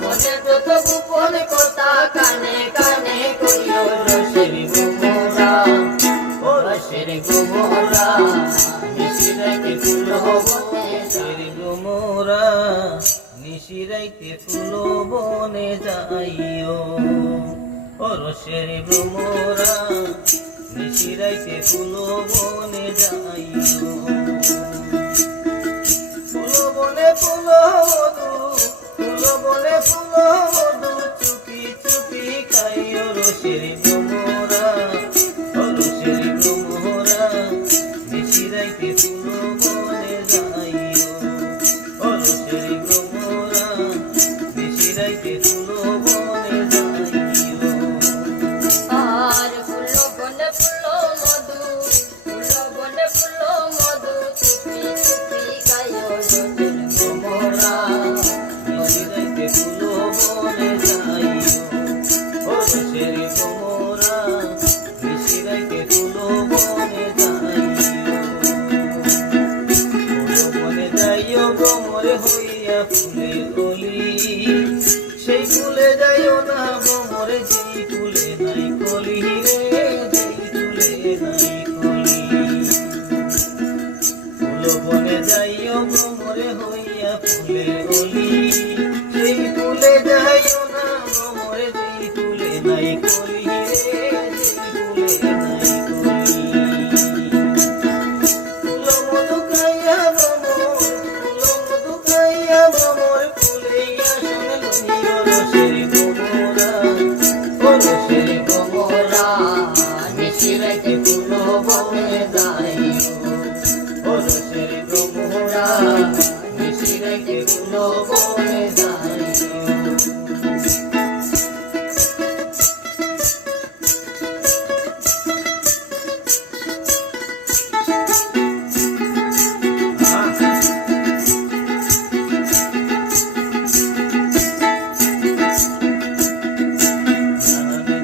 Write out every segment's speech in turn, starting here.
মনের যত গোপন কথা কানে কানে কইও রসের গোমরা ও রসের গোমরা নিশিরাইতে ফুল বনে রসের গোমরা নিশিরাইতে ফুল বনে যাইও ও রসের গোমরা নিশিরাইতে ফুল বনে যাইও ফুল বনে ফুল বনে ফুল মধু চুপি চুপি খাইও রসের গোমরা ও রসের গোমরা নিশিরাইতে ফুল বনে যাইও ও রসের গোমরা নিশিরাইতে ফুল বনে যাইও আর ফুল বনে ফুল মধু চুপি চুপি খাইও রসের গোমরা নিশিরাইতে ফুল বনে যাইও ও রসের গোমরা নিশিরাইতে ফুল বনে যাইও ফুল বনে যাইও গোমরে হইয়া ফুলের কলি সেই ফুলে যাইও না গোমরে যেই ফুলে নাই কলি রে যেই ফুলে নাই কলি ফুল বনে যাইও গোমরে হইয়া ফুলের কলি সেই ফুলে যাইও না গোমরে যেই ফুলে নাই কলি রে যেই ফুলে নাই কলি ফুল মধু খাইয়া গোমর ফুলাইয়া শোনে লইও রসের গোমরা ও রসের গোমরা নিশিরাইতে ফুল বনে যাইও ও রসের গোমরা নিশিরাইতে ফুল বনে যাইও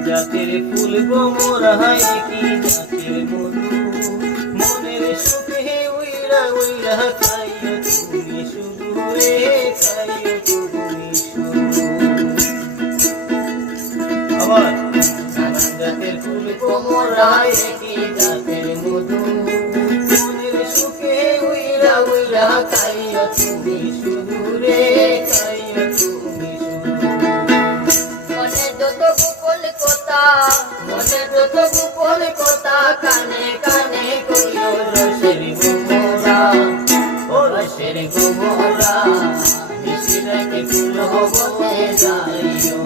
জাতের ফুল গোমরা কি জাতের মধু মনের সুখে উইরা উইরা খাইও তুমি শুধু রে খাইও তুমি শুধু আবার জাতের ফুল গোমরা কি জাতের মধু মনের সুখে উইরা উইরা খাইও তুমি শুধু রে খাইও তুমি শুধু মনের যত গোপন কথা কানে কানে কইও রসের গোমরা ও রসের গোমরা নিশিরাইতে ফুল বনে যাইও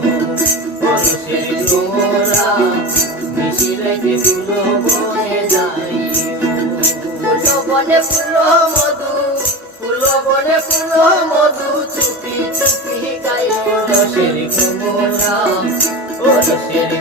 ও রসের গোমরা নিশিরাইতে ফুল বনে যাইও ফুল বনে ফুল মধু চুপি চুপি খাইও রসের গোমরা ও রসের